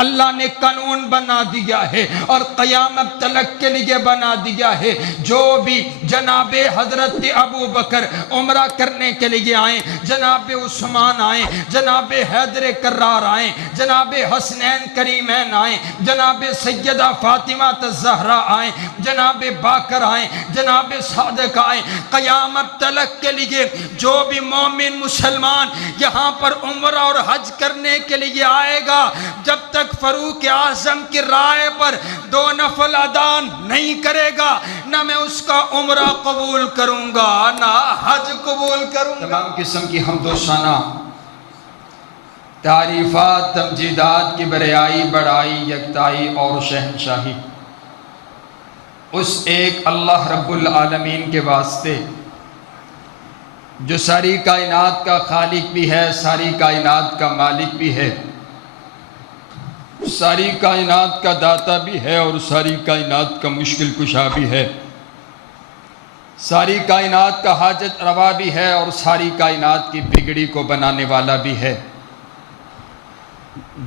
اللہ نے قانون بنا دیا ہے اور قیامت تلک کے لیے بنا دیا ہے، جو بھی جناب حضرت ابو بکر عمرہ کرنے کے لیے آئیں، جناب عثمان آئیں، جناب حیدر کرار آئیں، جناب حسنین کریمین آئیں، جناب سیدہ فاطمہ الزہرا آئیں، جناب باقر آئیں، جناب صادق آئیں، قیامت تلک کے لیے جو بھی مومن مسلمان یہاں پر عمرہ اور حج کرنے کے لیے آئے گا، جب تک فاروق اعظم کی رائے پر 2 نفل ادا نہیں کرے گا، نہ میں اس کا عمرہ قبول کروں گا نہ حج قبول کروں گا۔ تمام قسم کی حمد و ثنا، تعریفات، تمجیدات کی بریائی، بڑائی، یکتائی اور شہنشاہی اس ایک اللہ رب العالمین کے واسطے جو ساری کائنات کا خالق بھی ہے، ساری کائنات کا مالک بھی ہے، ساری کائنات کا داتا بھی ہے اور ساری کائنات کا مشکل کشا بھی ہے، ساری کائنات کا حاجت روا بھی ہے اور ساری کائنات کی بگڑی کو بنانے والا بھی ہے۔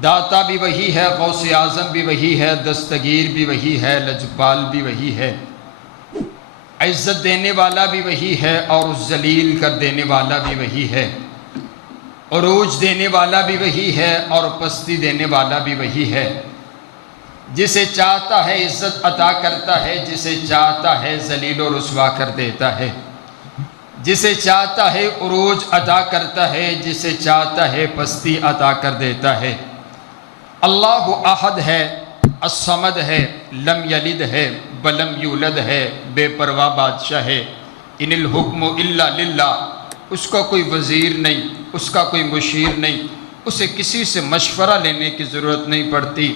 داتا بھی وہی ہے، غوث اعظم بھی وہی ہے، دستگیر بھی وہی ہے، لجپال بھی وہی ہے، عزت دینے والا بھی وہی ہے اور ذلیل کر دینے والا بھی وہی ہے، عروج دینے والا بھی وہی ہے اور پستی دینے والا بھی وہی ہے۔ جسے چاہتا ہے عزت عطا کرتا ہے، جسے چاہتا ہے ذلیل و رسوا کر دیتا ہے، جسے چاہتا ہے عروج عطا کرتا ہے، جسے چاہتا ہے پستی عطا کر دیتا ہے۔ اللہ احد ہے، الصمد ہے، لم یلد ہے ولم یولد ہے، بے پرواہ بادشاہ ہے۔ ان الحکم الا للہ، اس کا کوئی وزیر نہیں، اس کا کوئی مشیر نہیں، اسے کسی سے مشورہ لینے کی ضرورت نہیں پڑتی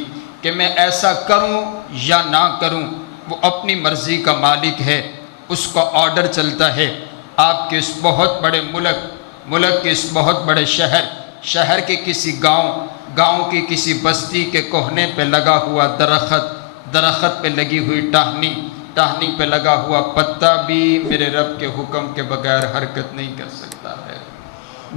کہ میں ایسا کروں یا نہ کروں، وہ اپنی مرضی کا مالک ہے، اس کا آرڈر چلتا ہے۔ آپ کے اس بہت بڑے ملک کے اس بہت بڑے شہر کے کسی گاؤں کی کسی بستی کے کوہنے پہ لگا ہوا درخت پہ لگی ہوئی ٹہنی پہ لگا ہوا پتا بھی میرے رب کے حکم کے بغیر حرکت نہیں کر سکتا ہے۔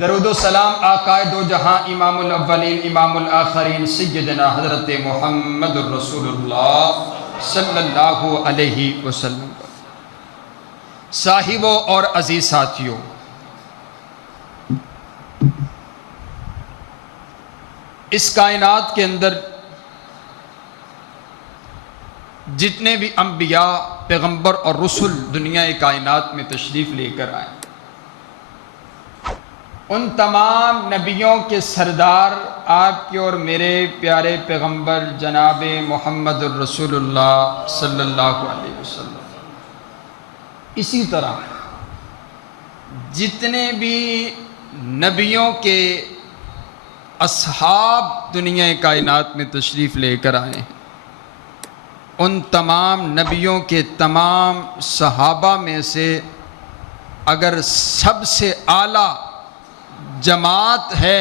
درود و سلام آقائے دو جہاں، امام الاولین امام الآخرین، سیدنا حضرت محمد الرسول اللہ صلی اللہ علیہ وسلم۔ صاحبوں اور عزیز ساتھیوں، اس کائنات کے اندر جتنے بھی انبیاء، پیغمبر اور رسل دنیا کائنات میں تشریف لے کر آئے، ان تمام نبیوں کے سردار آپ کے اور میرے پیارے پیغمبر جناب محمد الرسول اللہ صلی اللہ علیہ وسلم۔ اسی طرح جتنے بھی نبیوں کے اصحاب دنیا کائنات میں تشریف لے کر آئے ہیں، ان تمام نبیوں کے تمام صحابہ میں سے اگر سب سے اعلیٰ جماعت ہے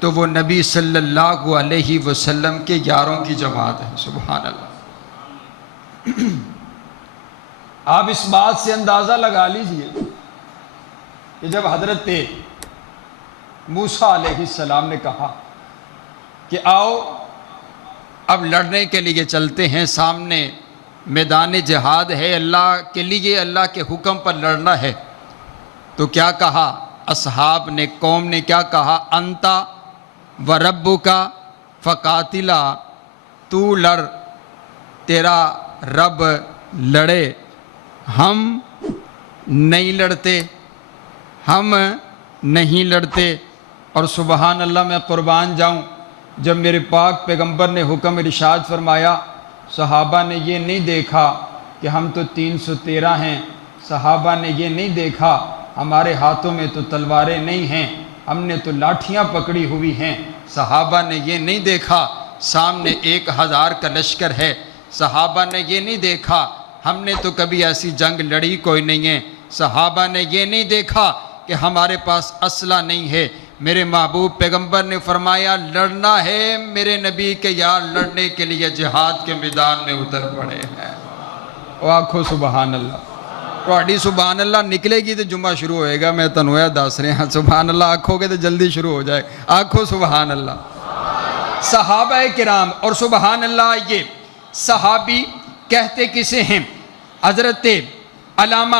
تو وہ نبی صلی اللہ علیہ وسلم کے یاروں کی جماعت ہے۔ سبحان اللہ۔ آپ اس بات سے اندازہ لگا لیجئے کہ جب حضرت موسیٰ علیہ السلام نے کہا کہ آؤ اب لڑنے کے لیے چلتے ہیں، سامنے میدان جہاد ہے، اللہ کے لیے اللہ کے حکم پر لڑنا ہے، تو کیا کہا اصحاب نے، قوم نے کیا کہا؟ انتا و ربک فقاتلا، تو لڑ، تیرا رب لڑے، ہم نہیں لڑتے، ہم نہیں لڑتے۔ اور سبحان اللہ، میں قربان جاؤں، جب میرے پاک پیغمبر نے حکم ارشاد فرمایا، صحابہ نے یہ نہیں دیکھا کہ ہم تو 313 ہیں، صحابہ نے یہ نہیں دیکھا ہمارے ہاتھوں میں تو تلواریں نہیں ہیں، ہم نے تو لاٹھیاں پکڑی ہوئی ہیں، صحابہ نے یہ نہیں دیکھا سامنے 1000 کا لشکر ہے، صحابہ نے یہ نہیں دیکھا ہم نے تو کبھی ایسی جنگ لڑی کوئی نہیں ہے، صحابہ نے یہ نہیں دیکھا کہ ہمارے پاس اسلحہ نہیں ہے۔ میرے محبوب پیغمبر نے فرمایا لڑنا ہے میرے نبی کے یار، لڑنے کے لیے جہاد کے میدان میں اتر پڑے ہیں۔ وہ آنکھوں سبحان اللہ، تھوڑی سبحان اللہ نکلے گی تو جمعہ شروع ہوئے گا، میں تنویا دس رہے ہیں، سبحان اللہ آنکھوں کے تو جلدی شروع ہو جائے، آنکھوں سبحان اللہ۔ صحابہ کرام، اور سبحان اللہ یہ صحابی کہتے کسے ہیں؟ حضرت علامہ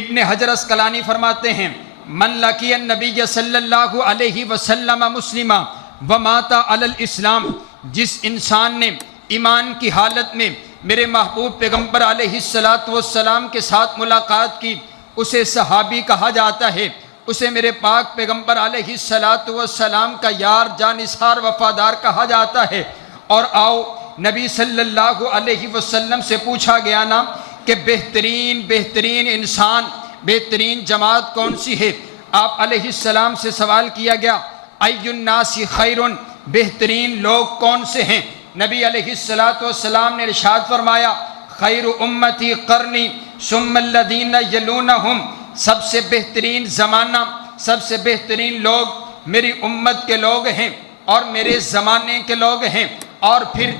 ابن حجر اسقلانی فرماتے ہیں من لقی النبی صلی اللہ علیہ وسلم مسلما ومات علی الاسلام، جس انسان نے ایمان کی حالت میں میرے محبوب پیغمبر علیہ السلام کے ساتھ ملاقات کی، اسے صحابی کہا جاتا ہے، اسے میرے پاک پیغمبر علیہ السلام کا یار جانثار وفادار کہا جاتا ہے۔ اور آؤ نبی صلی اللہ علیہ وسلم سے پوچھا گیا نا کہ بہترین انسان، بہترین جماعت کون سی ہے؟ آپ علیہ السلام سے سوال کیا گیا ای الناس خیر، بہترین لوگ کون سے ہیں؟ نبی علیہ السلام نے ارشاد فرمایا خیر امتی قرنی ثم الذین یلونہم، سب سے بہترین زمانہ، سب سے بہترین لوگ میری امت کے لوگ ہیں اور میرے زمانے کے لوگ ہیں، اور پھر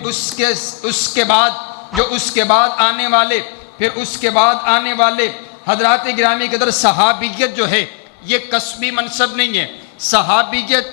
اس کے بعد جو اس کے بعد آنے والے، پھر اس کے بعد آنے والے حضرات گرامی کے در صحابیت جو ہے یہ کسبی منصب نہیں ہے، صحابیت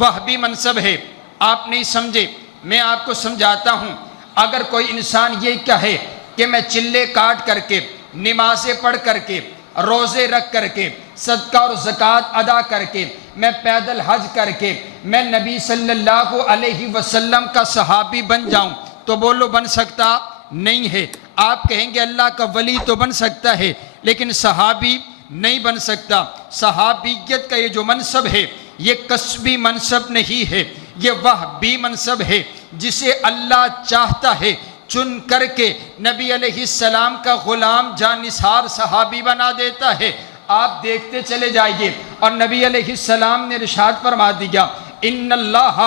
وہبی منصب ہے۔ آپ نہیں سمجھے، میں آپ کو سمجھاتا ہوں۔ اگر کوئی انسان یہ کہے کہ میں چلے کاٹ کر کے، نمازیں پڑھ کر کے، روزے رکھ کر کے، صدقہ اور زکوٰۃ ادا کر کے، میں پیدل حج کر کے میں نبی صلی اللہ علیہ وسلم کا صحابی بن جاؤں، تو بولو بن سکتا نہیں ہے۔ آپ کہیں گے اللہ کا ولی تو بن سکتا ہے لیکن صحابی نہیں بن سکتا۔ صحابیت کا یہ جو منصب ہے یہ کسبی منصب نہیں ہے، یہ وہبی منصب ہے، جسے اللہ چاہتا ہے چن کر کے نبی علیہ السلام کا غلام جانثار صحابی بنا دیتا ہے۔ آپ دیکھتے چلے جائیے، اور نبی علیہ السلام نے ارشاد فرما دیا ان اللہ،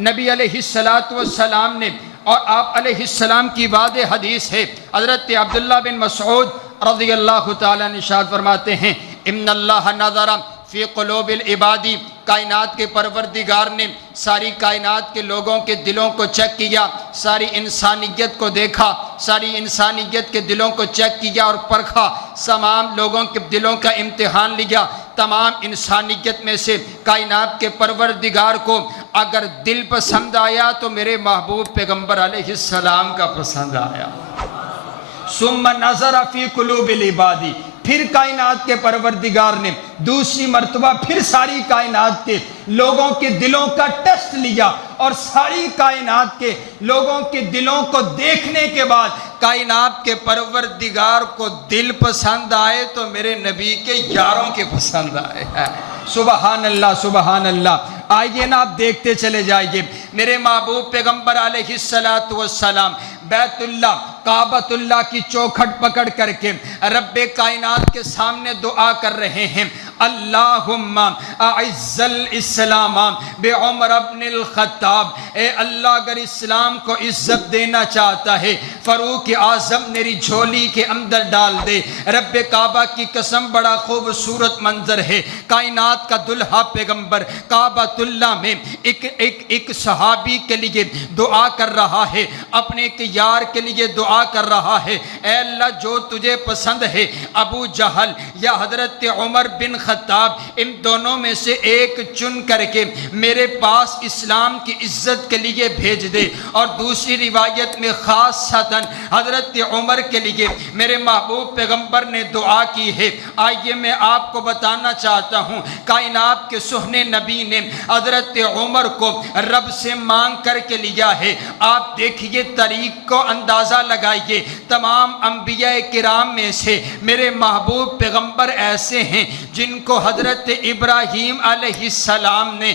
نبی علیہ السلام نے، اور آپ علیہ السلام کی واضح حدیث ہے، حضرت عبداللہ بن مسعود رضی اللہ تعالیٰ نے ارشاد فرماتے ہیں ان اللہ نظر فی قلوب العباد، کائنات کے پروردگار نے ساری کائنات کے لوگوں کے دلوں کو چیک کیا، ساری انسانیت کو دیکھا، ساری انسانیت کے دلوں کو چیک کیا اور پرکھا، تمام لوگوں کے دلوں کا امتحان لیا۔ تمام انسانیت میں سے کائنات کے پروردگار کو اگر دل پسند آیا تو میرے محبوب پیغمبر علیہ السلام کا پسند آیا۔ ثم نظر فی قلوب العباد، پھر کائنات کے پروردگار نے دوسری مرتبہ پھر ساری کائنات کے لوگوں کے دلوں کا ٹیسٹ لیا، اور ساری کائنات کے لوگوں کے دلوں کو دیکھنے کے بعد کائنات کے پروردگار کو دل پسند آئے تو میرے نبی کے یاروں کے پسند آئے۔ سبحان اللہ سبحان اللہ۔ آئیے نا آپ دیکھتے چلے جائیے، میرے محبوب پیغمبر علیہ السلام بیت اللہ کعبۃ اللہ کی چوکھٹ پکڑ کر کے رب کائنات کے سامنے دعا کر رہے ہیں اللہم اعز الاسلام بعمر بن الخطاب، اے اللہ اگر اسلام کو عزت دینا چاہتا ہے فاروق اعظم میری جھولی کے اندر ڈال دے۔ رب کعبہ کی قسم بڑا خوبصورت منظر ہے، کائنات کا دلہا پیغمبر کعبۃ اللہ میں ایک صحابی کے لیے دعا کر رہا ہے، اپنے ایک یار کے لیے دعا کر رہا ہے، اے اللہ جو تجھے پسند ہے ابو جہل یا حضرت عمر بن خطاب، ان دونوں میں سے ایک چن کر کے میرے پاس اسلام کی عزت کے لیے بھیج دے۔ اور دوسری روایت میں خاصتاً حضرت عمر کے لیے میرے محبوب پیغمبر نے دعا کی ہے۔ آئیے میں آپ کو بتانا چاہتا ہوں، کائنات کے سہنے نبی نے حضرت عمر کو رب سے مانگ کر کے لیا ہے۔ آپ دیکھیے طریق کو اندازہ لگائیے، تمام انبیاء کرام میں سے میرے محبوب پیغمبر ایسے ہیں جن کو حضرت ابراہیم علیہ السلام نے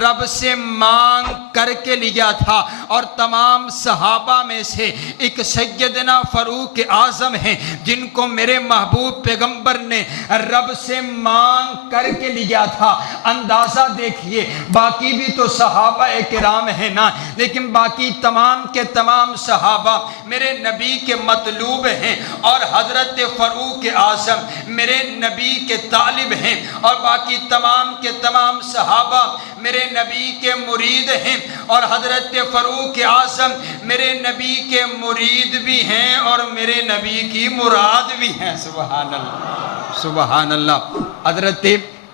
رب سے مانگ کر کے لیا تھا، اور تمام صحابہ میں سے ایک سیدنا فاروق اعظم ہیں جن کو میرے محبوب پیغمبر نے رب سے مانگ کر کے لیا تھا۔ اندازہ دیکھیے، باقی بھی تو صحابہ کرام ہیں نا، لیکن باقی تمام کے تمام صحابہ میرے نبی کے مطلوب ہیں، اور حضرت فاروق اعظم میرے نبی کے طالب ہیں، اور باقی تمام کے تمام صحابہ میرے نبی کے مرید ہیں، اور حضرت فاروق اعظم میرے نبی کے مرید بھی ہیں اور میرے نبی کی مراد بھی ہیں۔ سبحان اللہ سبحان اللہ۔ حضرت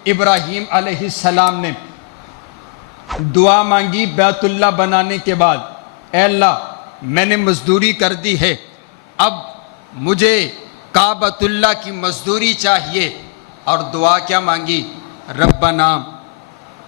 ابراہیم علیہ السلام نے دعا مانگی بیت اللہ بنانے کے بعد، اے اللہ میں نے مزدوری کر دی ہے، اب مجھے کعبۃ اللہ کی مزدوری چاہیے، اور دعا کیا مانگی؟ ربنا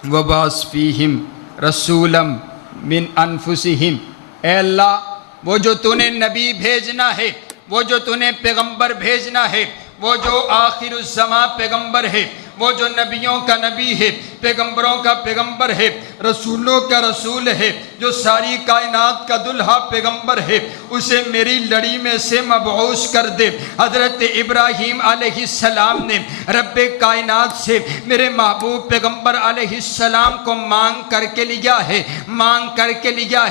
وبعث فیہم رسولا من انفسہم، اے اللہ وہ جو تو نے نبی بھیجنا ہے، وہ جو تو نے پیغمبر بھیجنا ہے، وہ جو آخر الزمان پیغمبر ہے، وہ جو نبیوں کا نبی ہے، پیغمبروں کا پیغمبر ہے، رسولوں کا رسول ہے، جو ساری کائنات کا دلہا پیغمبر ہے، اسے میری لڑی میں سے مبعوث کر دے۔ حضرت ابراہیم علیہ السلام نے رب کائنات سے میرے محبوب پیغمبر علیہ السلام کو مانگ کر کے لیا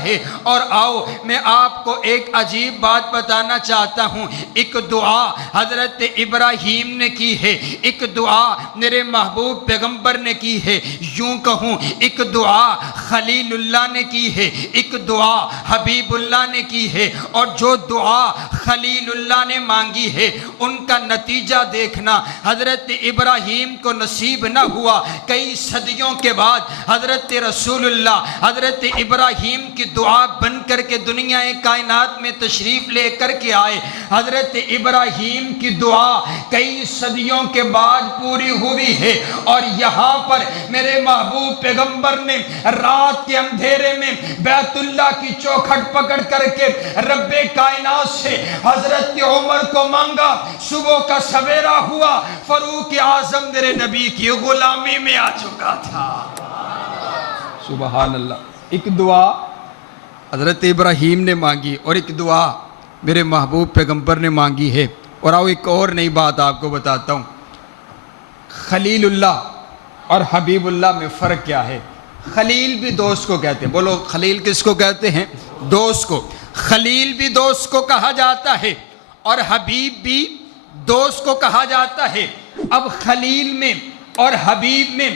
ہے، اور آؤ میں آپ کو ایک عجیب بات بتانا چاہتا ہوں۔ ایک دعا حضرت ابراہیم نے کی ہے، ایک دعا میرے محبوب پیغمبر نے کی ہے، یوں کہوں ایک دعا خلیل اللہ نے کی ہے، ایک دعا حبیب اللہ نے کی ہے، اور جو دعا خلیل اللہ نے مانگی ہے ان کا نتیجہ دیکھنا حضرت ابراہیم کو نصیب نہ ہوا۔ کئی صدیوں کے بعد حضرت رسول اللہ حضرت ابراہیم کی دعا بن کر کے دنیا کائنات میں تشریف لے کر کے آئے۔ حضرت ابراہیم کی دعا کئی صدیوں کے بعد پوری ہوئی ہے، اور یہاں پر میرے محبوب پیغمبر نے رات کے اندھیرے میں بیت اللہ کی چوکھٹ پکڑ کر کے رب کائنات سے حضرت عمر کو مانگا۔ صبح کا سویرا ہوا، فاروق اعظم میرے نبی کی غلامی میں آ چکا تھا۔ سبحان اللہ۔ ایک دعا حضرت ابراہیم نے مانگی اور ایک دعا میرے محبوب پیغمبر نے مانگی ہے۔ اور آؤ ایک اور نئی بات آپ کو بتاتا ہوں، خلیل اللہ اور حبیب اللہ میں فرق کیا ہے؟ خلیل بھی دوست کو کہتے ہیں، بولو خلیل کس کو کہتے ہیں؟ دوست کو۔ خلیل بھی دوست کو کہا جاتا ہے اور حبیب بھی دوست کو کہا جاتا ہے۔ اب خلیل میں اور حبیب میں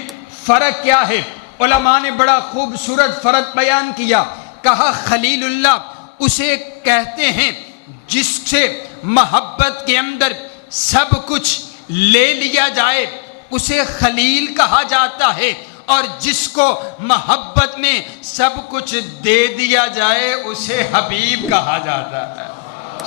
فرق کیا ہے؟ علماء نے بڑا خوبصورت فرق بیان کیا، کہا خلیل اللہ اسے کہتے ہیں جس سے محبت کے اندر سب کچھ لے لیا جائے اسے خلیل کہا جاتا ہے، اور جس کو محبت میں سب کچھ دے دیا جائے اسے حبیب کہا جاتا ہے۔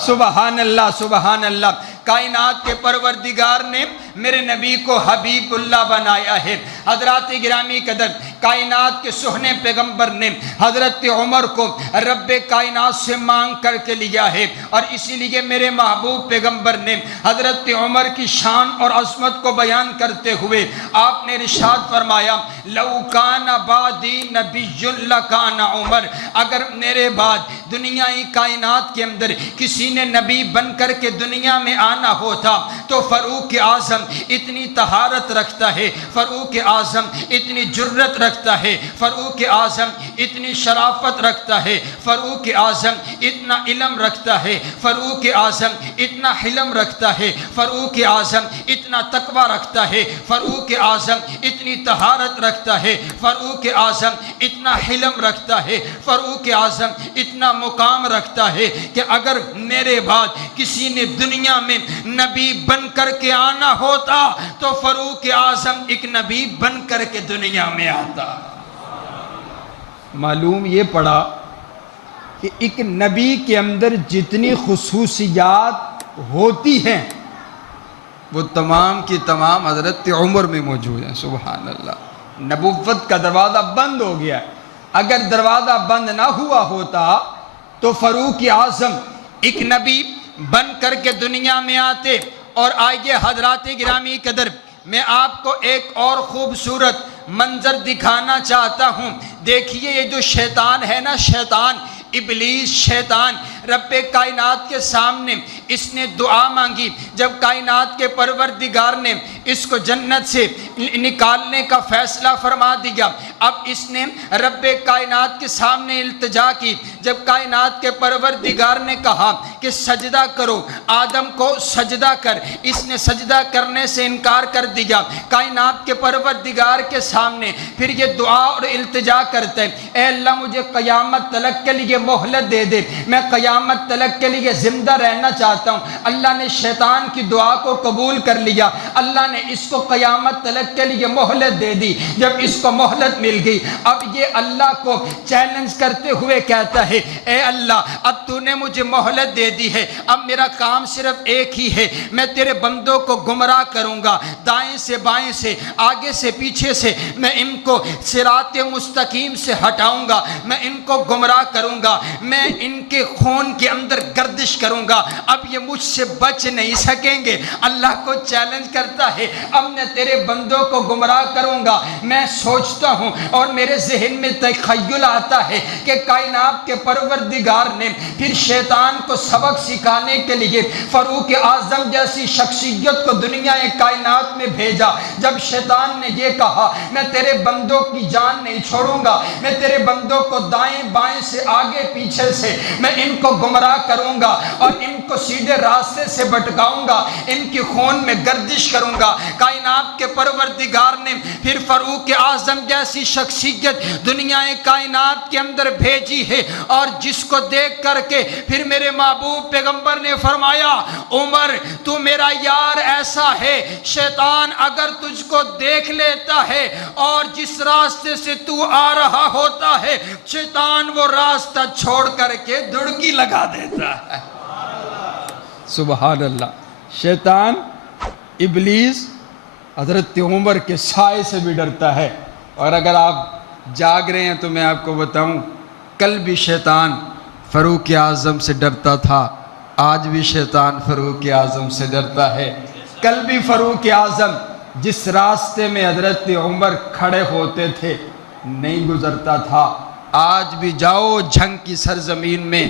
سبحان اللہ سبحان اللہ۔ کائنات کے پروردگار نے میرے نبی کو حبیب اللہ بنایا ہے۔ حضرات گرامی قدر، کائنات کے سہنے پیغمبر نے حضرت عمر کو رب کائنات سے مانگ کر کے لیا ہے، اور اسی لیے میرے محبوب پیغمبر نے حضرت عمر کی شان اور عظمت کو بیان کرتے ہوئے آپ نے ارشاد فرمایا، لو کان بعدی نبی لکان عمر، اگر میرے بعد دنیا کائنات کے اندر کسی نے نبی بن کر کے دنیا میں آنا ہوتا تو فاروق اعظم اتنی طہارت رکھتا ہے، فاروق اعظم اتنی جرت رکھتا ہے، فاروق اعظم اتنی شرافت رکھتا ہے، فاروق اعظم اتنا علم رکھتا ہے، فاروق اعظم اتنا حلم رکھتا ہے، فاروق اعظم اتنا تقوی رکھتا ہے، فاروق اعظم اتنی طہارت رکھتا ہے، فاروق اعظم اتنا حلم رکھتا ہے، فاروق اعظم اتنا مقام رکھتا ہے کہ اگر میرے بعد کسی نے دنیا میں نبی بن کر کے آنا ہوتا تو فاروق اعظم ایک نبی بن کر کے دنیا میں آتا۔ معلوم یہ پڑا کہ ایک نبی کے اندر جتنی خصوصیات ہوتی ہیں وہ تمام کی تمام حضرت عمر میں موجود ہیں۔ سبحان اللہ۔ نبوت کا دروازہ بند ہو گیا ہے، اگر دروازہ بند نہ ہوا ہوتا تو فاروق اعظم ایک نبی بن کر کے دنیا میں آتے۔ اور آئیے حضرات گرامی قدر، میں آپ کو ایک اور خوبصورت منظر دکھانا چاہتا ہوں۔ دیکھیے یہ جو شیطان ہے نا، شیطان ابلیس، شیطان رب کائنات کے سامنے اس نے دعا مانگی، جب کائنات کے پروردگار نے اس کو جنت سے نکالنے کا فیصلہ فرما دیا، اب اس نے رب کائنات کے سامنے التجا کی۔ جب کائنات کے پروردگار نے کہا کہ سجدہ کرو، آدم کو سجدہ کر، اس نے سجدہ کرنے سے انکار کر دیا۔ کائنات کے پروردگار کے سامنے پھر یہ دعا اور التجا کرتے، اے اللہ مجھے قیامت تلک کے لیے مہلت دے دے، میں قیامت تلک کے لیے زندہ رہنا چاہتا ہوں۔ اللہ نے شیطان کی دعا کو قبول کر لیا، اللہ نے اس کو قیامت تلک کے لیے مہلت دے دی. جب اس کو مہلت مل گئی اب یہ اللہ کو چیلنج کرتے ہوئے کہتا ہے اے اللہ اب تو نے مجھے مہلت دے دی ہے, اب میرا کام صرف ایک ہی ہے, میں تیرے بندوں کو گمراہ کروں گا, دائیں سے بائیں سے آگے سے پیچھے سے میں ان کو صراط مستقیم سے ہٹاؤں گا, میں ان کو گمراہ کروں گا, میں ان کے خون کے اندر گردش کروں گا, اب یہ مجھ سے بچ نہیں سکیں گے. اللہ کو چیلنج کرتا ہے اب میں تیرے بندوں کو گمراہ کروں گا. میں سوچتا ہوں اور میرے ذہن میں تخیل آتا ہے کہ کائنات کے پروردگار نے پھر شیطان کو سبق سکھانے کے لیے فاروق اعظم جیسی شخصیت کو دنیا کائنات میں بھیجا. جب شیطان نے یہ کہا میں تیرے بندوں کی جان نہیں چھوڑوں گا, میں تیرے بندوں کو دائیں بائیں سے آگے پیچھے سے میں ان کو گمراہ کروں گا اور ان کو سیدھے راستے سے بھٹکاؤں گا, ان کی خون میں گردش کروں گا. کائنات کے پروردگار نے پھر فاروق اعظم جیسی شخصیت دنیا کائنات کے اندر بھیجی ہے, اور جس کو دیکھ کر کے پھر میرے محبوب پیغمبر نے فرمایا عمر تو میرا یار ایسا ہے, شیطان اگر تجھ کو دیکھ لیتا ہے اور جس راستے سے تو آ رہا ہوتا ہے شیطان وہ راستہ چھوڑ کر کے دڑکی لگا دیتا ہے. سبحان اللہ. شیطان ابلیس حضرت عمر کے سائے سے بھی ڈرتا ہے, اور اگر آپ جاگ رہے ہیں تو میں آپ کو بتاؤں کل بھی شیطان فاروق اعظم سے ڈرتا تھا, آج بھی شیطان فاروق اعظم سے ڈرتا ہے. کل بھی فاروق اعظم جس راستے میں حضرت عمر کھڑے ہوتے تھے نہیں گزرتا تھا, آج بھی جاؤ جنگ کی سرزمین میں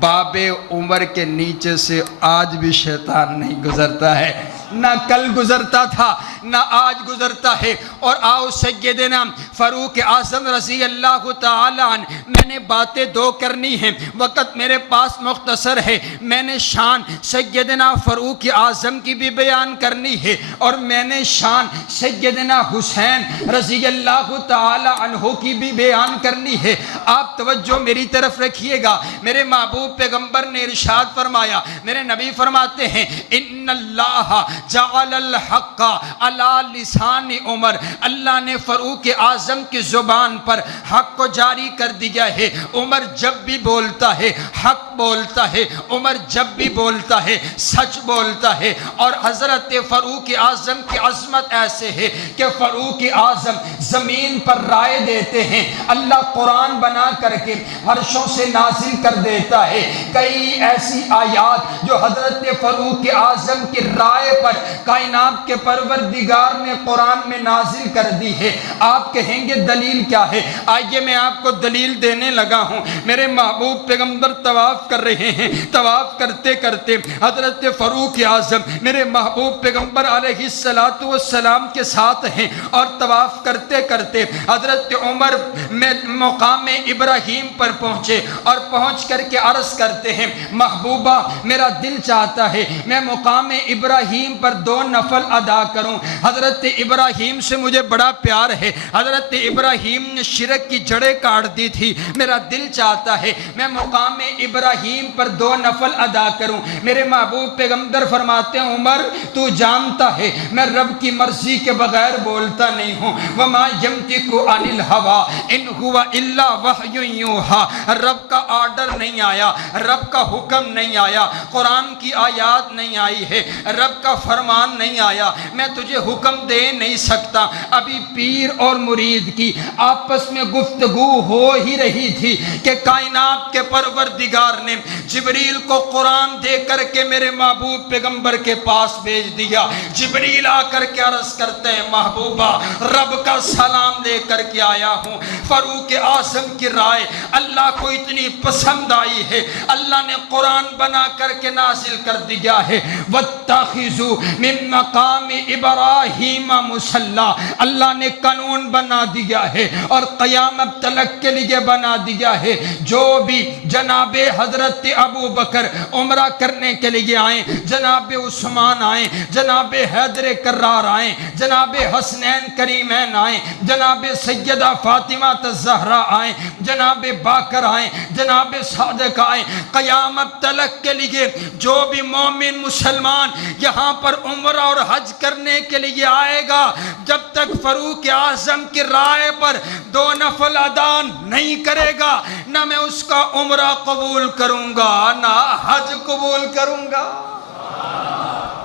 باب عمر کے نیچے سے آج بھی شیطان نہیں گزرتا ہے. نہ کل گزرتا تھا نہ آج گزرتا ہے. اور آؤ سیدنا فاروق اعظم رضی اللہ تعالی عنہ, میں نے باتیں دو کرنی ہیں, وقت میرے پاس مختصر ہے. میں نے شان سیدنا فاروق اعظم کی بھی بیان کرنی ہے اور میں نے شان سیدنا حسین رضی اللہ تعالی عنہ کی بھی بیان کرنی ہے. آپ توجہ میری طرف رکھیے گا. میرے محبوب پیغمبر نے ارشاد فرمایا, میرے نبی فرماتے ہیں ان اللہ جعل الحق علی لسان عمر, اللہ نے فاروق اعظم کی زبان پر حق کو جاری کر دیا ہے. عمر جب بھی بولتا ہے حق بولتا ہے, عمر جب بھی بولتا ہے سچ بولتا ہے. اور حضرت فاروق اعظم کی عظمت ایسے ہے کہ فاروق اعظم زمین پر رائے دیتے ہیں, اللہ قرآن بنا کر کے عرشوں سے نازل کر دیتا ہے. کئی ایسی آیات جو حضرت فاروق اعظم کی رائے پر کائنات کے پروردگار نے قرآن میں نازل کر دی ہے. آپ کہیں گے دلیل کیا ہے؟ آئیے میں آپ کو دلیل دینے لگا ہوں. میرے محبوب پیغمبر طواف کر رہے ہیں, طواف کرتے کرتے حضرت فاروق اعظم میرے محبوب پیغمبر علیہ السلام کے ساتھ ہیں, اور طواف کرتے کرتے حضرت عمر میں مقام ابراہیم پر پہنچے, اور پہنچ کر کے عرض کرتے ہیں محبوبہ میرا دل چاہتا ہے میں مقام ابراہیم پر 2 نفل ادا کروں. حضرت ابراہیم سے مجھے بڑا پیار ہے, حضرت ابراہیم نے شرک کی جڑیں کاٹ دی تھی, میرا دل چاہتا ہے میں مقام ابراہیم پر 2 نفل ادا کروں. میرے محبوب پیغمبر فرماتے ہیں عمر تو جانتا ہے میں رب کی مرضی کے بغیر بولتا نہیں ہوں. وما ينطق عن الهوى ان هو الا وحی یوحى, رب کا آرڈر نہیں آیا, رب کا حکم نہیں آیا, قرآن کی آیات نہیں آئی ہے, رب کا فرمان نہیں آیا, میں تجھے حکم دے نہیں سکتا. ابھی پیر اور مرید کی آپس میں گفتگو ہو ہی رہی تھی کہ کائنات کے پروردگار نے جبریل کو قرآن دے کر کے میرے محبوب پیغمبر کے پاس بھیج دیا. جبریل آ کر کے عرض کرتے ہیں محبوبہ رب کا سلام دے کر کے آیا ہوں. فاروق اعظم کی رائے اللہ کو اتنی پسند آئی ہے, اللہ نے قرآن بنا کر کے نازل کر دیا ہے. وَاتَّخِذُوا مِن مَقَامِ ابراہیم مصلی, اللہ نے قانون بنا دیا ہے اور قیامت تلک کے لیے بنا دیا ہے. جو بھی جناب حضرت ابو بکر عمرہ کرنے کے لیے آئیں, جناب عثمان آئیں, جناب حیدر کرار آئیں, جناب حسنین کریمین آئیں, جناب سیدہ فاطمہ الزہرا آئیں, جناب باکر آئیں, جناب صادق آئیں, قیامت تلک کے لیے جو بھی مومن مسلمان یہاں پر عمرہ اور حج کرنے کے لیے آئے گا، جب تک فاروق اعظم کی رائے پر 2 نفل ادا نہیں کرے گا، نہ میں اس کا عمرہ قبول کروں گا نہ حج قبول کروں گا۔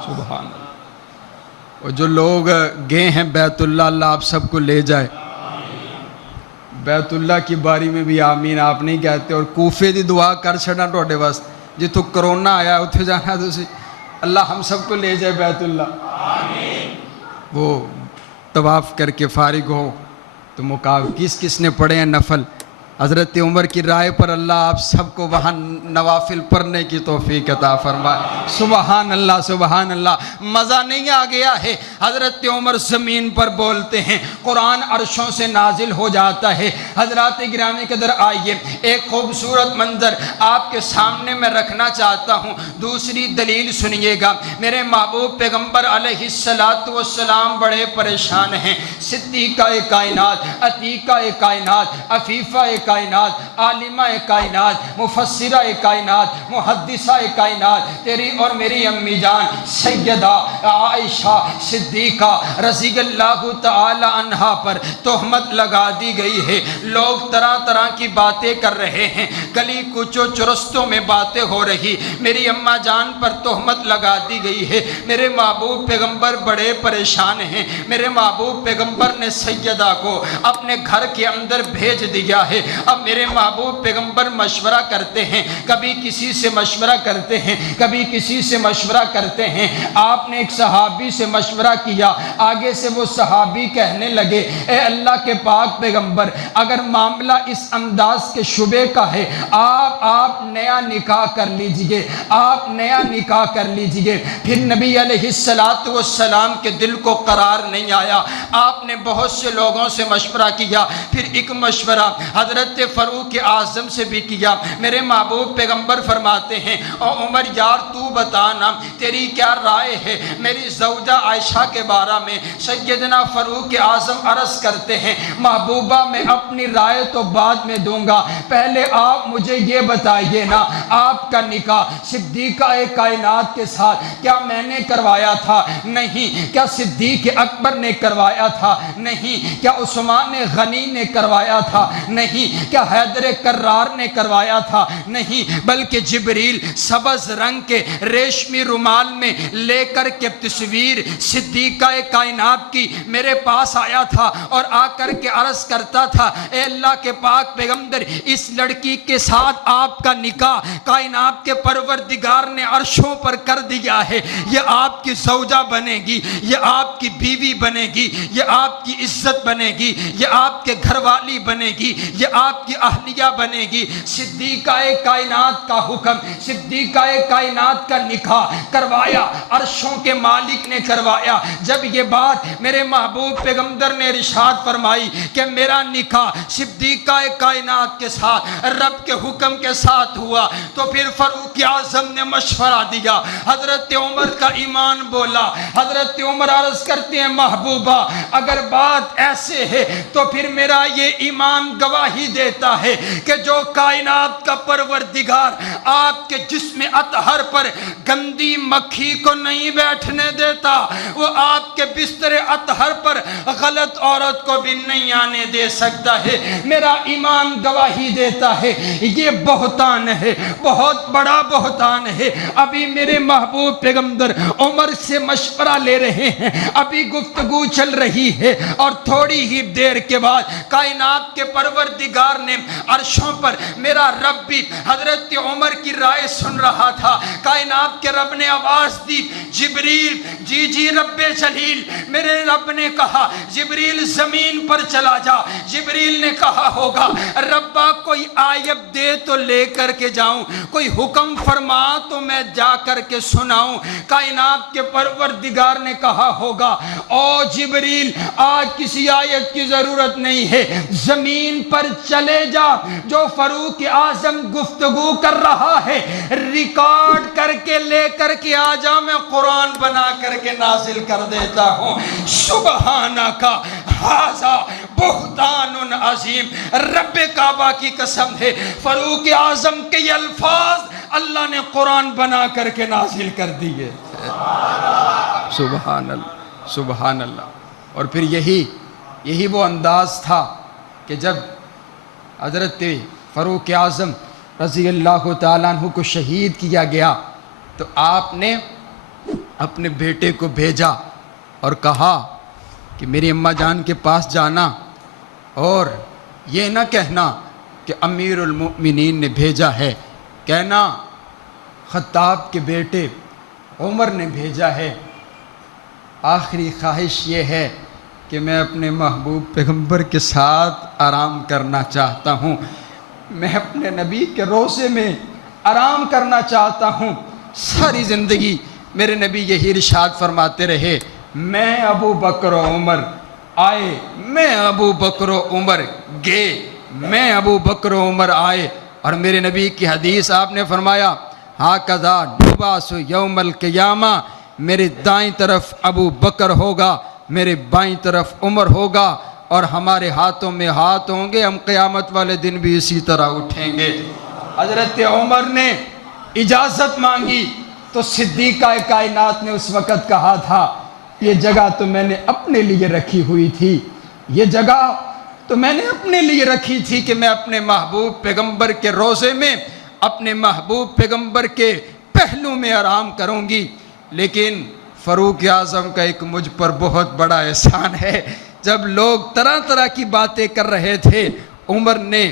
سبحان اللہ۔ اور جو لوگ گئے ہیں بیت اللہ، اللہ آپ سب کو لے جائے۔ بیت اللہ کی باری میں بھی آمین آپ نہیں کہتے، اور کوفے دی دعا کر چھڑنا ٹوڑے واسط، جتوں کرونا آیا اتھے جانا تو سی، اللہ ہم سب کو لے جائے بیت اللہ۔ وہ طواف کر کے فارغ ہو تو کس کس نے پڑھے ہیں نفل؟ حضرت عمر کی رائے پر اللہ آپ سب کو وہاں نوافل پڑھنے کی توفیق عطا فرمائے۔ سبحان اللہ سبحان اللہ۔ مزہ نہیں آ گیا ہے؟ حضرت عمر زمین پر بولتے ہیں، قرآن عرشوں سے نازل ہو جاتا ہے۔ حضرات گرامی قدر آئیے، ایک خوبصورت منظر آپ کے سامنے میں رکھنا چاہتا ہوں۔ دوسری دلیل سنیے گا، میرے محبوب پیغمبر علیہ السلام بڑے پریشان ہیں۔ صدیقہ کائنات، عتیقہ کائنات، عفیفہ کائنات، عالمہ کائنات، مفسرہ کائنات، محدثہ کائنات، تیری اور میری امی جان سیدہ عائشہ صدیقہ رضی اللہ تعالی عنہا پر تہمت لگا دی گئی ہے۔ لوگ طرح طرح کی باتیں کر رہے ہیں، گلی کوچوں چرستوں میں باتیں ہو رہی، میری اماں جان پر تہمت لگا دی گئی ہے۔ میرے محبوب پیغمبر بڑے پریشان ہیں۔ میرے محبوب پیغمبر نے سیدہ کو اپنے گھر کے اندر بھیج دیا ہے۔ اب میرے محبوب پیغمبر مشورہ کرتے ہیں، کبھی کسی سے مشورہ کرتے ہیں، کبھی کسی سے مشورہ کرتے ہیں۔ آپ نے ایک صحابی سے مشورہ کیا، آگے سے وہ صحابی کہنے لگے، اے اللہ کے پاک پیغمبر، اگر معاملہ اس انداز کے شبے کا ہے، آپ نیا نکاح کر لیجئے، آپ نیا نکاح کر لیجئے۔ پھر نبی علیہ السلام کے دل کو قرار نہیں آیا، آپ نے بہت سے لوگوں سے مشورہ کیا، پھر ایک مشورہ حضرت فاروق اعظم سے بھی کیا۔ میرے محبوب پیغمبر فرماتے ہیں، او عمر یار تو بتانا تیری کیا رائے ہے میری زوجہ عائشہ کے بارے میں؟ سیدنا فاروق اعظم عرض کرتے ہیں، محبوبہ میں اپنی رائے تو بعد میں دوں گا، پہلے آپ مجھے یہ بتائیے نا، آپ کا نکاح صدیقہ کائنات کے ساتھ کیا میں نے کروایا تھا؟ نہیں۔ کیا صدیق اکبر نے کروایا تھا؟ نہیں۔ کیا عثمان غنی نے کروایا تھا؟ نہیں۔ کیا حیدر کرار نے کروایا تھا؟ نہیں، بلکہ جبریل سبز رنگ کے ریشمی رومال میں لے کر کے تصویر صدیقہ کائنات کی میرے پاس آیا تھا، اور آ کر کے عرض کرتا تھا، اے اللہ کے پاک پیغمبر، اس لڑکی کے ساتھ آپ کا نکاح کائنات کے پروردگار نے عرشوں پر کر دیا ہے، یہ آپ کی زوجہ بنے گی، یہ آپ کی بیوی بنے گی، یہ آپ کی عزت بنے گی، یہ آپ کے گھر والی بنے گی، یہ آپ کی اہلیہ بنے گی۔ صدیقہ کائنات کا حکم، صدیقہ کائنات کا نکاح کروایا، عرشوں کے مالک نے کروایا۔ جب یہ بات میرے محبوب پیغمبر نے ارشاد فرمائی کہ میرا نکاح صدیقہ کائنات کے ساتھ رب کے حکم کے ساتھ ہوا، تو پھر فاروق اعظم نے مشورہ دیا۔ حضرت عمر کا ایمان بولا۔ حضرت عمر عرض کرتے ہیں، محبوبہ اگر بات ایسے ہے تو پھر میرا یہ ایمان گواہی دیتا ہے کہ جو کائنات کا پروردگار آپ کے جسم اطہر پر گندی مکھی کو نہیں بیٹھنے دیتا، وہ آپ کے بستر اطہر پر غلط عورت کو بھی نہیں آنے دے سکتا ہے۔ میرا ایمان گواہی دیتا ہے یہ بہتان ہے، بہت بڑا بہتان ہے۔ ابھی میرے محبوب پیغمبر عمر سے مشورہ لے رہے ہیں، ابھی گفتگو چل رہی ہے، اور تھوڑی ہی دیر کے بعد کائنات کے پروردگار نے عرشوں پر، میرا رب بھی حضرت عمر کی رائے سن رہا تھا۔ کائنات کے رب نے آواز دی، جبریل، جی رب جلیل، میرے رب نے کہا جبریل زمین پر چلا جا۔ جبریل نے کہا ہوگا ربا کوئی آیت دے تو لے کر کے جاؤں، کوئی حکم فرما تو میں جا کر کے سناؤں۔ کائنات کے پروردگار نے کہا ہوگا، او جبریل آج کسی آیت کی ضرورت نہیں ہے، زمین پر چلے جا، جو فاروق اعظم گفتگو کر رہا ہے ریکارڈ کر کے لے کر کے آ جا، میں قرآن بنا کر کے نازل کر دیتا ہوں۔ سبحانکا ھذا بہتان عظیم، رب کعبہ کی قسم ہے، فاروق اعظم کے یہ الفاظ اللہ نے قرآن بنا کر کے نازل کر دیے۔ ہے۔ سبحان اللہ، سبحان اللہ۔ اور پھر یہی وہ انداز تھا کہ جب حضرت فاروق اعظم رضی اللہ تعالیٰ عنہ کو شہید کیا گیا تو آپ نے اپنے بیٹے کو بھیجا اور کہا کہ میری اماں جان کے پاس جانا اور یہ نہ کہنا کہ امیر المؤمنین نے بھیجا ہے، کہنا خطاب کے بیٹے عمر نے بھیجا ہے۔ آخری خواہش یہ ہے کہ میں اپنے محبوب پیغمبر کے ساتھ آرام کرنا چاہتا ہوں، میں اپنے نبی کے روضے میں آرام کرنا چاہتا ہوں۔ ساری زندگی میرے نبی یہی ارشاد فرماتے رہے، میں ابو بکر و عمر آئے، میں ابو بکر و عمر گئے، میں ابو بکر و عمر آئے۔ اور میرے نبی کی حدیث آپ نے فرمایا، ہاکذا نبعث یوم القیامہ، میرے دائیں طرف ابو بکر ہوگا، میرے بائیں طرف عمر ہوگا، اور ہمارے ہاتھوں میں ہاتھ ہوں گے، ہم قیامت والے دن بھی اسی طرح اٹھیں گے۔ حضرت عمر نے اجازت مانگی تو صدیقہ کائنات نے اس وقت کہا تھا، یہ جگہ تو میں نے اپنے لیے رکھی ہوئی تھی، یہ جگہ تو میں نے اپنے لیے رکھی تھی کہ میں اپنے محبوب پیغمبر کے روضے میں اپنے محبوب پیغمبر کے پہلو میں آرام کروں گی۔ لیکن فاروق اعظم کا ایک مجھ پر بہت بڑا احسان ہے، جب لوگ طرح طرح کی باتیں کر رہے تھے، عمر نے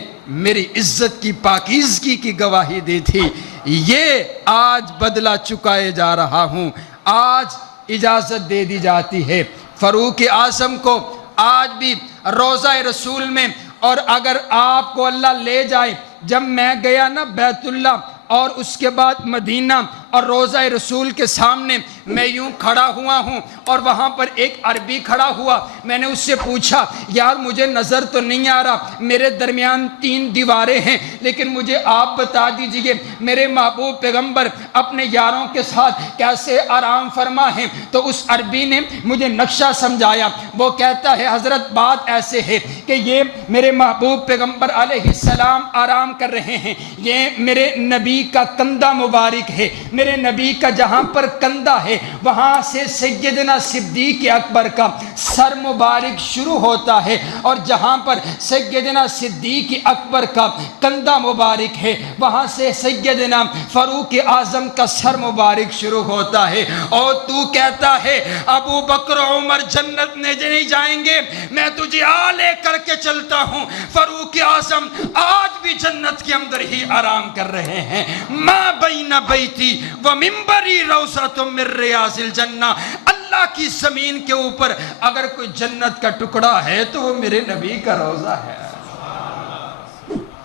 میری عزت کی پاکیزگی کی گواہی دی تھی۔ یہ آج بدلہ چکائے جا رہا ہوں، آج اجازت دے دی جاتی ہے فاروق اعظم کو آج بھی روضہ رسول میں۔ اور اگر آپ کو اللہ لے جائے، جب میں گیا نا بیت اللہ اور اس کے بعد مدینہ، اور روضہ رسول کے سامنے میں یوں کھڑا ہوا ہوں اور وہاں پر ایک عربی کھڑا ہوا، میں نے اس سے پوچھا، یار مجھے نظر تو نہیں آ رہا، میرے درمیان 3 دیواریں ہیں، لیکن مجھے آپ بتا دیجئے میرے محبوب پیغمبر اپنے یاروں کے ساتھ کیسے آرام فرما ہیں۔ تو اس عربی نے مجھے نقشہ سمجھایا، وہ کہتا ہے حضرت بات ایسے ہے کہ یہ میرے محبوب پیغمبر علیہ السلام آرام کر رہے ہیں، یہ میرے نبی کا کندھا مبارک ہے، میرے نبی کا جہاں پر کندھا ہے وہاں سے سیدنا صدیق اکبر کا سر مبارک شروع ہوتا ہے، اور جہاں پر سیدنا صدیق اکبر کا کندھا مبارک ہے وہاں سے سیدنا فاروق اعظم کا سر مبارک شروع ہوتا ہے۔ اور تو کہتا ہے ابو بکر و عمر جنت میں نہیں جائیں گے، میں تجھے لے کر کے چلتا ہوں، فاروق اعظم آج بھی جنت کے اندر ہی آرام کر رہے ہیں۔ ما بین بیتی و منبری روضۃ من ریاض الجنہ، اللہ کی زمین کے اوپر اگر کوئی جنت کا ٹکڑا ہے تو وہ میرے نبی کا روضہ ہے۔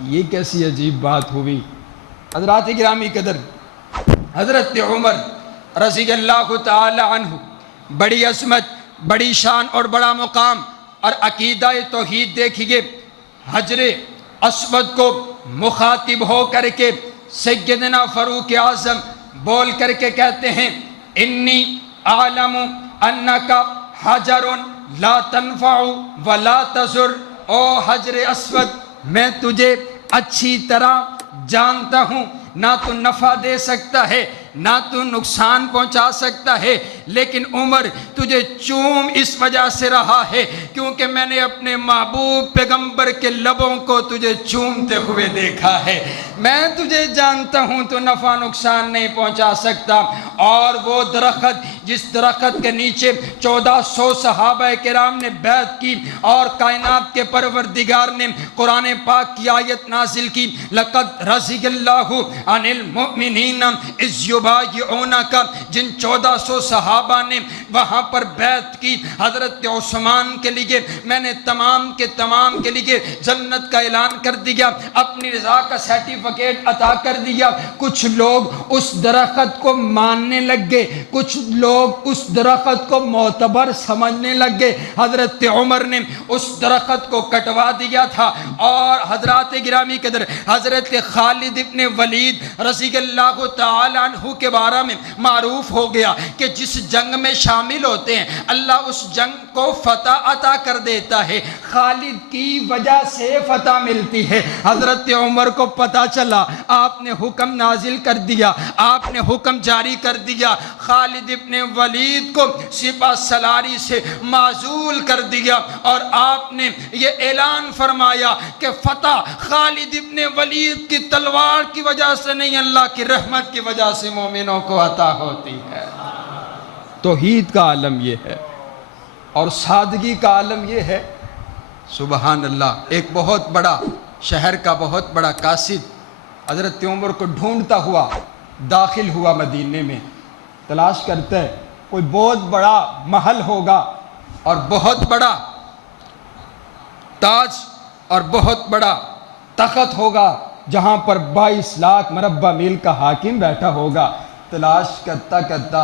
یہ کیسی عجیب بات ہوئی۔ حضرات گرامی قدر، حضرت عمر رضی اللہ تعالی عنہ، بڑی عظمت، بڑی شان اور بڑا مقام اور عقیدہ توحید دیکھیے۔ حجر اسود کو مخاطب ہو کر کے سیدنا فاروق اعظم بول کر کے کہتے ہیں، انی اعلم انک حجر لا تنفع ولا تضر، او حجر اسود میں تجھے اچھی طرح جانتا ہوں، نہ تو نفع دے سکتا ہے نہ تو نقصان پہنچا سکتا ہے، لیکن عمر تجھے چوم اس وجہ سے رہا ہے کیونکہ میں نے اپنے محبوب پیغمبر کے لبوں کو تجھے چومتے ہوئے دیکھا ہے، میں تجھے جانتا ہوں تو نفع نقصان نہیں پہنچا سکتا۔ اور وہ درخت جس درخت کے نیچے 1400 صحابہ کرام نے بیعت کی اور کائنات کے پروردگار نے قرآن پاک کی آیت نازل کی، لقد رضی اللہ عن المؤمنین اذ یبایعونک، جن 1400 صحابہ نے وہاں پر بیعت کی حضرت عثمان کے لیے، میں نے تمام کے تمام کے لیے جنت کا اعلان کر دیا، اپنی رضا کا سرٹیفکیٹ عطا کر دیا۔ کچھ لوگ اس درخت کو ماننے لگ گئے، کچھ لوگ اس درخت کو معتبر سمجھنے لگ گئے۔ حضرت عمر نے اس درخت کو کٹوا دیا تھا، اور حضرات گرامی قدر حضرت خالد ابن ولید رضی اللہ تعالی عنہ انہ کے بارے میں معروف ہو گیا کہ جس جنگ میں شامل ہوتے ہیں اللہ اس جنگ کو فتح عطا کر دیتا ہے، خالد کی وجہ سے فتح ملتی ہے۔ حضرت عمر کو پتہ چلا، آپ نے حکم نازل کر دیا، آپ نے حکم جاری کر دیا، خالد ابن ولید کو سپہ سالاری سے معزول کر دیا، اور آپ نے یہ اعلان فرمایا کہ فتح خالد ابن ولید کی تلوار کی وجہ سے نہیں، اللہ کی رحمت کی وجہ سے مومنوں کو عطا ہوتی ہے۔ توحید کا عالم یہ ہے، اور سادگی کا عالم یہ ہے۔ سبحان اللہ، ایک بہت بڑا شہر کا بہت بڑا قاصد حضرت عمر کو ڈھونڈتا ہوا داخل ہوا مدینے میں، تلاش کرتا ہے کوئی بہت بڑا محل ہوگا اور بہت بڑا تاج اور بہت بڑا تخت ہوگا جہاں پر 22 لاکھ مربع میل کا حاکم بیٹھا ہوگا۔ تلاش کرتا کرتا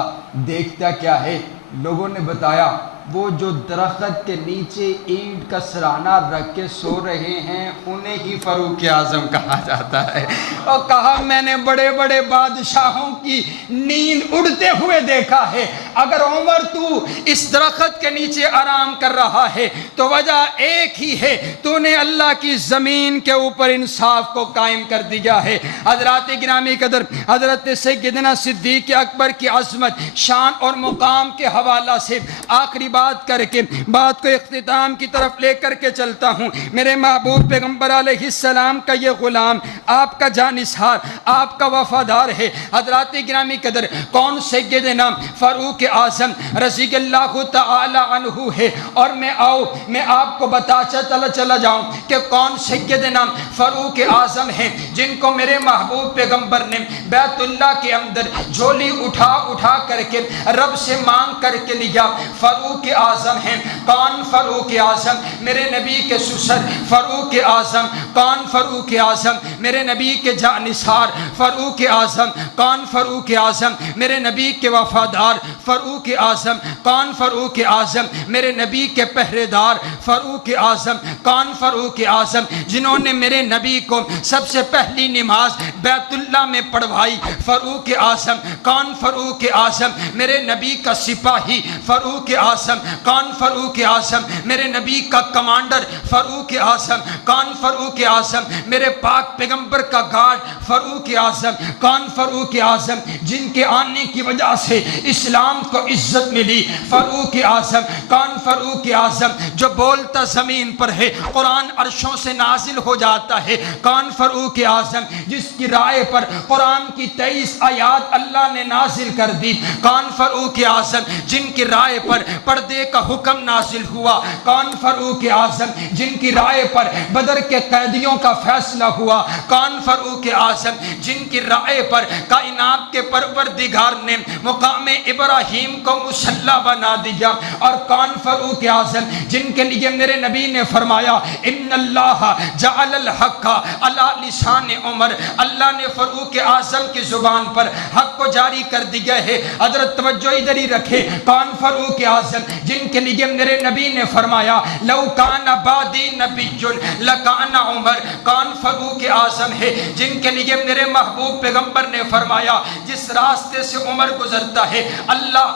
دیکھتا کیا ہے، لوگوں نے بتایا وہ جو درخت کے نیچے اینٹ کا سرانہ رکھ کے سو رہے ہیں انہیں ہی فاروق اعظم کہا جاتا ہے۔ اور کہا میں نے بڑے بڑے بادشاہوں کی نیند اڑتے ہوئے دیکھا ہے، اگر عمر تو اس درخت کے نیچے آرام کر رہا ہے تو وجہ ایک ہی ہے، تو نے اللہ کی زمین کے اوپر انصاف کو قائم کر دیا ہے۔ حضرات گرامی قدر، حضرت سیدنا صدیق اکبر کی عظمت، شان اور مقام کے حوالہ سے آخری بات کر کے بات کو اختتام کی طرف لے کر کے چلتا ہوں۔ میرے محبوب پیغمبر علیہ السلام کا یہ غلام آپ کا جانثار، آپ کا وفادار ہے۔ حضرات گرامی قدر، کون سیدنا فاروق اعظم رضی اللہ تعالی عنہ ہے، اور میں آپ کو چلا جاؤں کہ کون سیدنا فاروق اعظم ہے جن کو میرے محبوب پیغمبر نے بیت اللہ کے اندر جھولی اٹھا کر کے رب سے مانگ کر کے لیا۔ فاروق اعظم ہیں۔ کون فاروق اعظم؟ میرے نبی کے سسر فاروق اعظم۔ کون فاروق اعظم؟ میرے نبی کے جانثار فاروق اعظم۔ کون فاروق اعظم؟ میرے نبی کے وفادار فاروق اعظم۔ کون فاروق اعظم؟ میرے نبی کے پہرے دار فاروق اعظم۔ کون فاروق اعظم؟ جنہوں نے میرے نبی کو سب سے پہلی نماز بیت اللہ میں پڑھوائی، فاروق اعظم۔ کون فاروق اعظم؟ میرے نبی کا سپاہی فاروق اعظم۔ کون فاروق اعظم؟ میرے نبی کا کمانڈر فاروق اعظم۔ کون فاروق اعظم؟ میرے پاک پیغمبر کا گارڈ فاروق اعظم۔ کون فاروق اعظم؟ جن کے آنے کی وجہ سے اسلام کو عزت ملی، فاروق اعظم۔ کون فاروق اعظم؟ جو بولتا زمین پر ہے، قرآن عرشوں سے نازل ہو جاتا ہے۔ کون فاروق اعظم؟ جس کی رائے پر قرآن کی 23 آیات اللہ نے نازل کر دی۔ کون فاروق اعظم؟ جن کی رائے پر پردے کا حکم نازل ہوا۔ کون فاروق اعظم؟ جن کی رائے پر بدر کے قیدیوں کا فیصلہ ہوا۔ کون فاروق اعظم؟ جن کی رائے پر کائنات کے پروردگار نے مقام ابراہیم کو مسلح بنا دیا۔ اور کون فاروق اعظم؟ جن کے لیے میرے نبی نے فرمایا ان اللہ جعل الحق علی لسان عمر، اللہ نے فاروق اعظم کی زبان پر حق کو جاری کر دیا ہے۔ حضرت توجہ ادھر ہی رکھے۔ کون فاروق اعظم؟ جن کے لیے میرے نبی نے فرمایا لو کان بعدی نبی لکان عمر۔ کون فاروق اعظم ہے؟ جن کے لیے میرے محبوب پیغمبر نے فرمایا جس راستے سے عمر گزرتا ہے، اللہ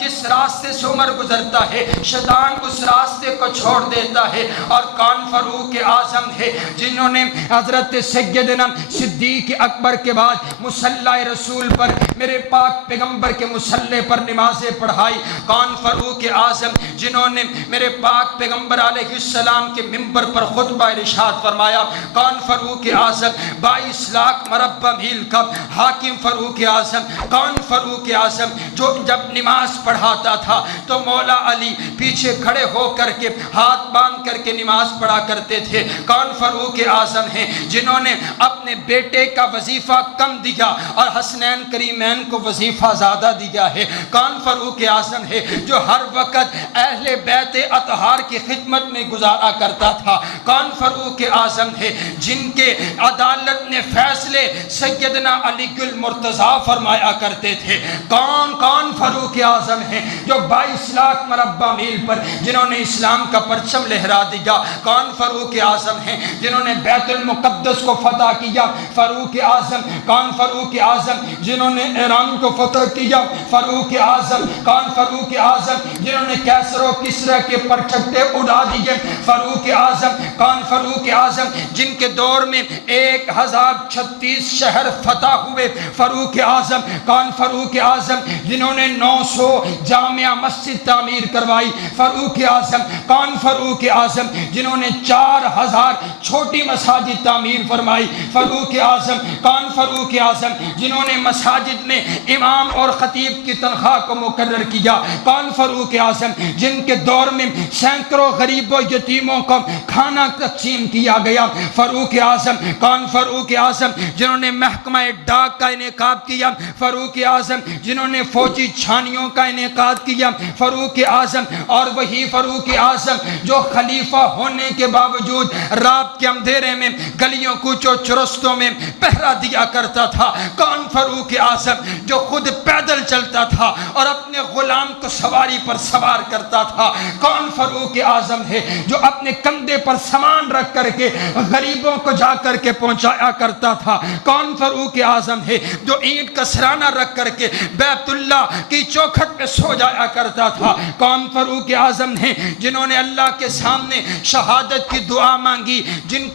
جس راستے سے عمر گزرتا ہے شیطان اس راستے کو چھوڑ دیتا ہے۔ اور کون فاروق اعظم ہے؟ جنہوں نے حضرت سیدنا صدیق اکبر کے بعد مصلی رسول پر میرے پاک پیغمبر کے مصلی پر نمازیں پڑھائی۔ کون فاروق اعظم؟ جنہوں نے میرے پاک پیغمبر علیہ السلام کے منبر پر خطبہ ارشاد فرمایا۔ کون فاروق اعظم؟ 22 لاکھ مربع میل کا حاکم فاروق اعظم۔ کون فاروق اعظم؟ جو جب نماز پڑھاتا تھا تو مولا علی پیچھے کھڑے ہو کر کے ہاتھ باندھ کر کے نماز پڑھا کرتے تھے۔ کون فاروق اعظم ہیں؟ جنہوں نے اپنے بیٹے کا وظیفہ کم دیا اور حسنین کریمین کو وظیفہ زیادہ دیا ہے۔ کون فاروق اعظم ہے؟ جو ہر وقت اہل بیت اطہار کی خدمت میں گزارا کرتا تھا۔ کون فاروق اعظم ہے؟ جن کے عدالت نے فیصلے سیدنا علی المرتضیٰ فرمایا کرتے تھے۔ کون فاروق فاروق اعظم ہیں جو 22 لاکھ مربع میل پر جنہوں نے اسلام کا پرچم لہرا دیا؟ کون فاروق اعظم ہیں جنہوں نے بیت المقدس کو فتح کیا؟ فاروق اعظم. کون فاروق اعظم جنہوں نے ایران کو فتح کیا؟ فاروق اعظم. کون فاروق اعظم جنہوں نے کیسر و کسرا کے پرچھٹے اڑا دیے؟ فاروق اعظم. کون فاروق اعظم جن کے دور میں 1036 شہر فتح ہوئے؟ فاروق اعظم. کون فاروق اعظم جنہوں نے 900 جامع مسجد تعمیر کروائی؟ فاروق اعظم. کون فاروق اعظم جنہوں نے 4000 چھوٹی مساجد تعمیر فرمائی؟ فاروق اعظم. کون فاروق اعظم جنہوں نے مساجد میں امام اور خطیب کی تنخواہ کو مقرر کیا؟ کون فاروق اعظم جن کے دور میں سینکڑوں غریب و یتیموں کو کھانا تقسیم کیا گیا؟ فاروق اعظم. کون فاروق اعظم جنہوں نے محکمہ ڈاک کا انعقاد کیا؟ فاروق اعظم جنہوں نے فوجی چھانیوں کا انعقاد کیا؟ فاروق اعظم. اور وہی فاروق اعظم جو خلیفہ ہونے کے باوجود رات کے اندھیرے میں گلیوں کوچوں چرستوں میں پہرا دیا کرتا تھا؟ کون فاروق اعظم جو خود پیدل چلتا تھا اور اپنے غلام کو سواری پر سوار کرتا تھا؟ کون فاروق اعظم ہے جو اپنے کندھے پر سامان رکھ کر کے غریبوں کو جا کر کے پہنچایا کرتا تھا؟ کون فاروق اعظم ہے جو اینٹ کا سرانہ رکھ کر کے بیت اللہ کی چوکھٹ پہ سو جایا کرتا تھا؟ کون فاروق اعظم ہیں جنہوں نے اللہ کے سامنے شہادت کی دعا مانگی، جن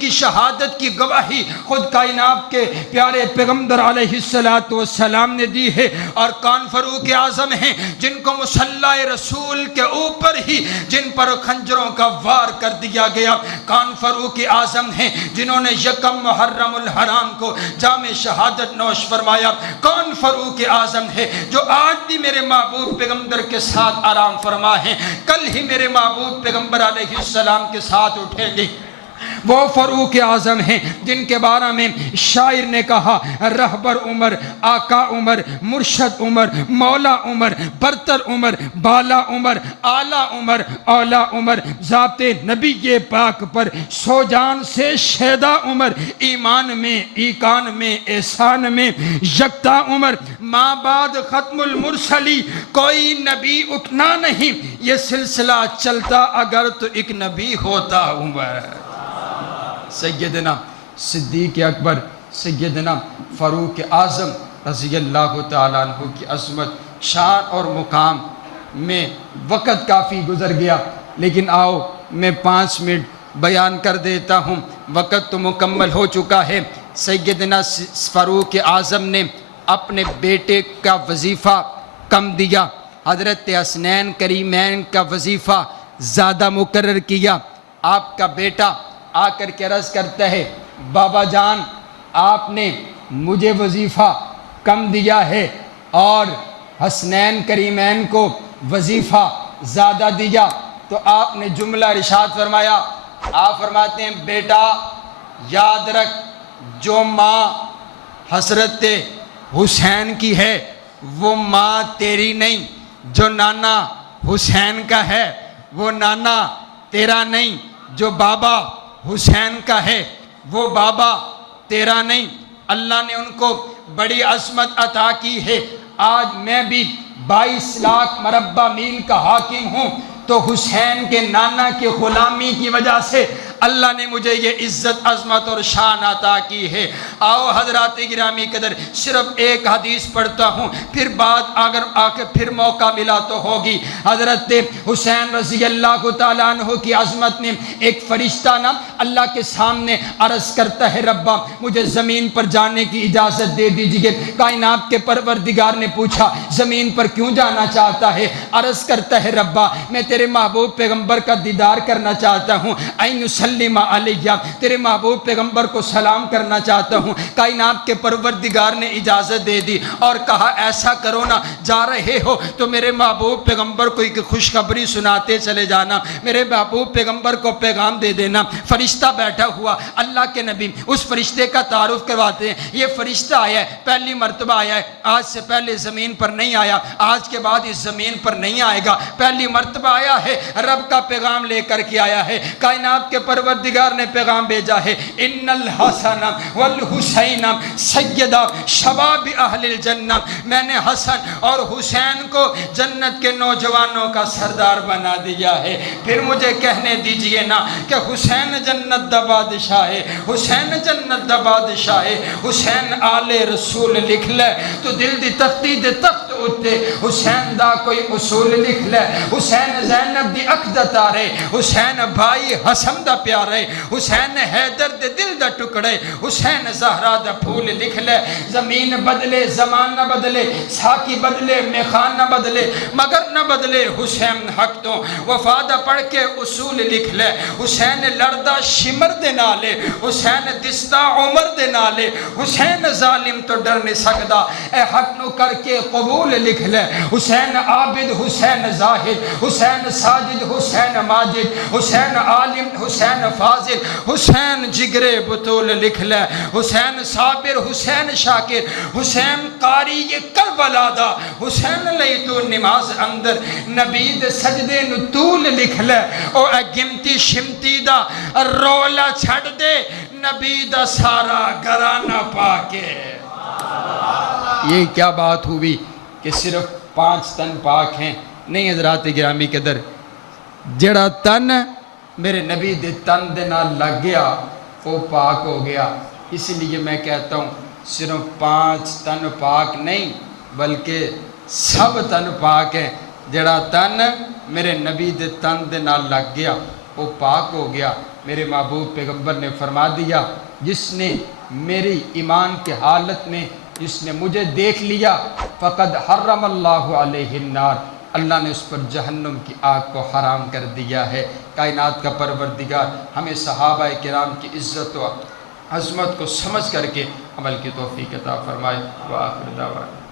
کی شہادت کی گواہی خود کائنات کے پیارے پیغمبر علیہ السلام نے دی ہے؟ اور کون فاروق اعظم ہیں جن کو مصلی رسول کے اوپر ہی جن پر خنجروں کا وار کر دیا گیا؟ کون فاروق اعظم ہیں جنہوں نے یکم محرم الحرام کو جام شہادت نوش فرمایا؟ کون فاروق اعظم ہے جو آج بھی میرے محبوب پیغمبر کے ساتھ آرام فرما ہیں، کل ہی میرے محبوب پیغمبر علیہ السلام کے ساتھ اٹھیں گے؟ وہ فاروق اعظم ہیں جن کے بارے میں شاعر نے کہا: رہبر عمر، آقا عمر، مرشد عمر، مولا عمر، برتر عمر، بالا عمر، اعلیٰ عمر، اولا عمر، ذات نبی پاک پر سو جان سے شیدا عمر، ایمان میں، ایقان میں، احسان میں یکتا عمر، ماں بعد ختم المرسلی کوئی نبی اٹھنا نہیں، یہ سلسلہ چلتا اگر تو ایک نبی ہوتا عمر۔ سیدنا صدیق اکبر، سیدنا فاروق اعظم رضی اللہ تعالیٰ عنہ کی عظمت، شان اور مقام میں وقت کافی گزر گیا، لیکن آؤ میں 5 منٹ بیان کر دیتا ہوں، وقت تو مکمل ہو چکا ہے۔ سیدنا فاروق اعظم نے اپنے بیٹے کا وظیفہ کم دیا، حضرت حسنین کریمین کا وظیفہ زیادہ مقرر کیا۔ آپ کا بیٹا آ کر کے عرض کرتا ہے: بابا جان، آپ نے مجھے وظیفہ کم دیا ہے اور حسنین کریمین کو وظیفہ زیادہ دیا۔ تو آپ نے جملہ ارشاد فرمایا، آپ فرماتے ہیں: بیٹا یاد رکھ، جو ماں حضرت حسین کی ہے وہ ماں تیری نہیں، جو نانا حسین کا ہے وہ نانا تیرا نہیں، جو بابا حسین کا ہے وہ بابا تیرا نہیں۔ اللہ نے ان کو بڑی عظمت عطا کی ہے۔ آج میں بھی 22 لاکھ مربع میل کا حاکم ہوں تو حسین کے نانا کی غلامی کی وجہ سے اللہ نے مجھے یہ عزت، عظمت اور شان عطا کی ہے۔ آؤ حضرات گرامی قدر، صرف ایک حدیث پڑھتا ہوں، پھر بعد اگر آکے پھر موقع ملا تو ہوگی۔ حضرت حسین رضی اللہ تعالیٰ عنہ کی عظمت میں ایک فرشتہ نا اللہ کے سامنے عرض کرتا ہے: ربا مجھے زمین پر جانے کی اجازت دے دیجئے۔ کائنات کے پروردگار نے پوچھا: زمین پر کیوں جانا چاہتا ہے؟ عرض کرتا ہے: ربا میں تیرے محبوب پیغمبر کا دیدار کرنا چاہتا ہوں، این سلم علیہ، تیرے محبوب پیغمبر کو سلام کرنا چاہتا ہوں۔ کائنات کے پروردگار نے اجازت دے دی اور کہا: ایسا کرو نا، جا رہے ہو تو میرے محبوب پیغمبر کو ایک خوشخبری سناتے چلے جانا، میرے محبوب پیغمبر کو پیغام دے دینا۔ فرشتہ بیٹھا ہوا، اللہ کے نبی اس فرشتے کا تعارف کرواتے ہیں: یہ فرشتہ آیا ہے، پہلی مرتبہ آیا ہے، آج سے پہلے زمین پر نہیں آیا، آج کے بعد اس زمین پر نہیں آئے گا، پہلی مرتبہ آیا ہے، رب کا پیغام لے کر کے آیا ہے۔ کائنات کے پروردگار نے پیغام بھیجا ہے، ان الحسن والحسین سیدہ شباب اہل الجنہ، میں نے حسن اور حسین کو جنت کے نوجوانوں کا سردار بنا دیا ہے۔ پھر مجھے کہنے دیجئے نا کہ حسین جنت دا بادشاہ ہے، حسین جنت دا بادشاہ ہے، حسین آل رسول لکھ لے تو دل دی تختی دے تخت اتے حسین دا کوئی اصول لکھ لے، حسین زینب دی اکھ دا تارے، حسین بھائی حسن دا پیارے، حسین حیدر دے دل دا ٹکڑے، حسین زہرا دا پھول لکھ لے۔ زمین بدلے، زمان نہ بدلے، ساکی بدلے، میخان نہ بدلے، مگر نہ بدلے حسین حق تو۔ وفادہ پڑھ کے اصول لکھ لے، حسین لردہ شمر دے نالے، حسین دستہ عمر دے نالے، حسین ظالم تو ڈر نہیں سکدا، اے حق نو کر کے قبول لکھ لے۔ حسین عابد، حسین زاہد، حسین ساجد، حسین ماجد، حسین عالم، حسین فاضل، حسین جگرے بطول لکھ لے۔ حسین صابر، حسین شاکر، حسین قاری یہ کربلا دا، حسین لئی تو نماز اندر نبی دے سجدے نو طول لکھ لے۔ او اے گمتی شمتی دا رولا چھڑ دے، نبی دا سارا گرانہ پاکے۔ یہ کیا بات ہوئی کہ صرف 5 تن پاک ہیں؟ نہیں حضرات گرامی قدر، جڑا تن میرے نبی دے تن دے نال لگ گیا وہ پاک ہو گیا۔ اسی لیے میں کہتا ہوں صرف 5 تن پاک نہیں بلکہ سب تن پاک ہیں۔ جڑا تن میرے نبی دے تن دے نال لگ گیا وہ پاک ہو گیا۔ میرے محبوب پیغمبر نے فرما دیا، جس نے میری ایمان کے حالت میں جس نے مجھے دیکھ لیا فقد حرم اللہ علیہ النار، اللہ نے اس پر جہنم کی آگ کو حرام کر دیا ہے۔ کائنات کا پروردگار ہمیں صحابہ کرام کی عزت و عظمت کو سمجھ کر کے عمل کی توفیق عطا فرمائے۔ وآخر دعوانا